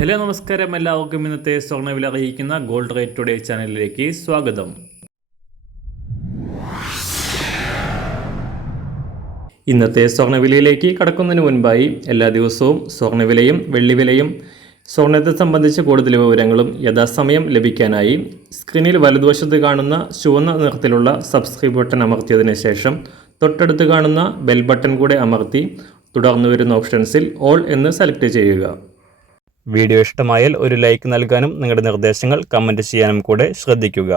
Hello നമസ്കാരം, എല്ലാവർക്കും ഇന്നത്തെ സ്വർണ്ണവില അറിയിക്കുന്ന ഗോൾഡ് റേറ്റ് ടുഡേ ചാനലിലേക്ക് സ്വാഗതം. ഇന്നത്തെ സ്വർണ്ണവിലയിലേക്ക് കടക്കുന്നതിന് മുൻപായി എല്ലാ ദിവസവും സ്വർണ്ണവിലയും വെള്ളിവിലയും സ്വർണ്ണത്തെ സംബന്ധിച്ച കൂടുതൽ വിവരങ്ങളും യഥാസമയം ലഭിക്കാനായി സ്ക്രീനിൽ വലതുവശത്ത് കാണുന്ന ചുവന്ന നിറത്തിലുള്ള സബ്സ്ക്രൈബ് ബട്ടൺ അമർത്തിയതിനു ശേഷം തൊട്ടടുത്ത് കാണുന്ന ബെൽ ബട്ടൺ കൂടെ അമർത്തി തുടർന്ന് വരുന്ന ഓപ്ഷൻസിൽ ഓൾ എന്ന് സെലക്ട് ചെയ്യുക. വീഡിയോ ഇഷ്ടമായാൽ ഒരു ലൈക്ക് നൽകാനും നിങ്ങളുടെ നിർദ്ദേശങ്ങൾ കമൻറ്റ് ചെയ്യാനും കൂടെ ശ്രദ്ധിക്കുക.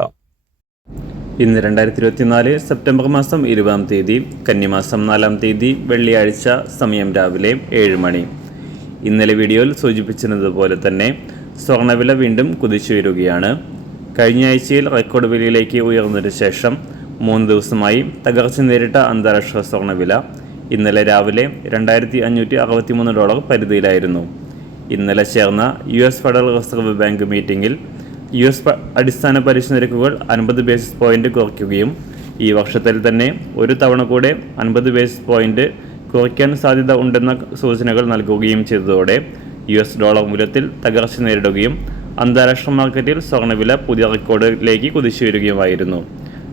ഇന്ന് 2024 സെപ്റ്റംബർ മാസം 20-ാം തീയതി, കന്നിമാസം 4-ാം തീയതി, വെള്ളിയാഴ്ച. സമയം രാവിലെ 7 മണി. ഇന്നലെ വീഡിയോയിൽ സൂചിപ്പിച്ചിരുന്നതുപോലെ തന്നെ സ്വർണ്ണവില വീണ്ടും കുതിച്ചുയരുകയാണ്. കഴിഞ്ഞ ആഴ്ചയിൽ റെക്കോർഡ് വിലയിലേക്ക് ഉയർന്നതിന് ശേഷം 3 ദിവസമായി തകർച്ച നേരിട്ട അന്താരാഷ്ട്ര സ്വർണ്ണവില ഇന്നലെ രാവിലെ $2,563 പരിധിയിലായിരുന്നു. ഇന്നലെ ചേർന്ന US ഫെഡറൽ റിസർവ് ബാങ്ക് മീറ്റിംഗിൽ US അടിസ്ഥാന പലിശ നിരക്കുകൾ 50 ബേസിസ് പോയിന്റ് കുറയ്ക്കുകയും ഈ വർഷത്തിൽ തന്നെ ഒരു തവണ കൂടെ 50 ബേസിസ് പോയിന്റ് കുറയ്ക്കാൻ സാധ്യത ഉണ്ടെന്ന സൂചനകൾ നൽകുകയും ചെയ്തതോടെ US ഡോളർ മൂല്യത്തിൽ തകർച്ച നേരിടുകയും അന്താരാഷ്ട്ര മാർക്കറ്റിൽ സ്വർണ്ണവില പുതിയ റെക്കോർഡിലേക്ക് കുതിച്ചുയരുകയുമായിരുന്നു.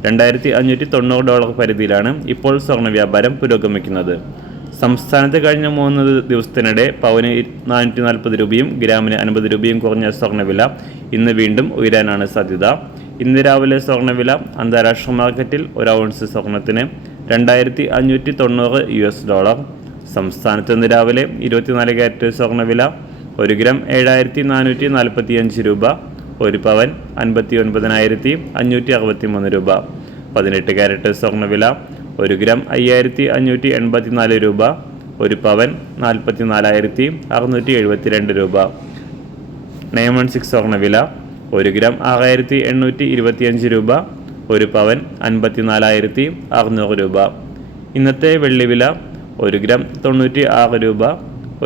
$2,590 പരിധിയിലാണ് ഇപ്പോൾ സ്വർണ്ണ വ്യാപാരം പുരോഗമിക്കുന്നത്. സംസ്ഥാനത്ത് കഴിഞ്ഞ 3 ദിവസത്തിനിടെ പവന് 440 രൂപയും ഗ്രാമിന് 50 രൂപയും കുറഞ്ഞ സ്വർണ്ണവില ഇന്ന് വീണ്ടും ഉയരാനാണ് സാധ്യത. ഇന്ന് രാവിലെ സ്വർണ്ണവില അന്താരാഷ്ട്ര മാർക്കറ്റിൽ ഒരു ഔൺസ് സ്വർണ്ണത്തിന് $2,590. സംസ്ഥാനത്ത് ഇന്ന് രാവിലെ 24 ക്യാരറ്റ് സ്വർണ്ണവില 1 ഗ്രാം 7,445 രൂപ, 1 പവൻ 59,563 രൂപ. 18 ക്യാരറ്റ് സ്വർണ്ണവില 1 ഗ്രാം 5,584 രൂപ, 1 പവൻ 44,672 രൂപ. 916 സ്വർണ്ണവില 1 ഗ്രാം 6,825 രൂപ, 1 പവൻ 54,600 രൂപ. ഇന്നത്തെ വെള്ളിവില 1 ഗ്രാം 96 രൂപ,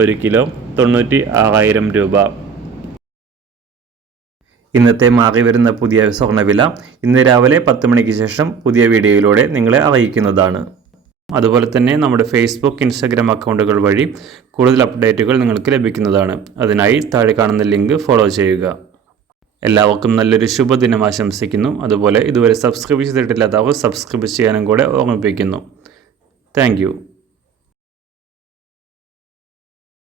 1 കിലോ 96,000 രൂപ. ഇന്നത്തെ മാറി വരുന്ന പുതിയ സ്വർണ്ണവില ഇന്ന് രാവിലെ 10 മണിക്ക് ശേഷം പുതിയ വീഡിയോയിലൂടെ നിങ്ങളെ അറിയിക്കുന്നതാണ്. അതുപോലെ തന്നെ നമ്മുടെ ഫേസ്ബുക്ക്, ഇൻസ്റ്റാഗ്രാം അക്കൗണ്ടുകൾ വഴി കൂടുതൽ അപ്ഡേറ്റുകൾ നിങ്ങൾക്ക് ലഭിക്കുന്നതാണ്. അതിനായി താഴെ കാണുന്ന ലിങ്ക് ഫോളോ ചെയ്യുക. എല്ലാവർക്കും നല്ലൊരു ശുഭദിനം ആശംസിക്കുന്നു. അതുപോലെ ഇതുവരെ സബ്സ്ക്രൈബ് ചെയ്തിട്ടില്ലാത്തവർ സബ്സ്ക്രൈബ് ചെയ്യാനും കൂടെ ഓർമ്മിപ്പിക്കുന്നു. താങ്ക്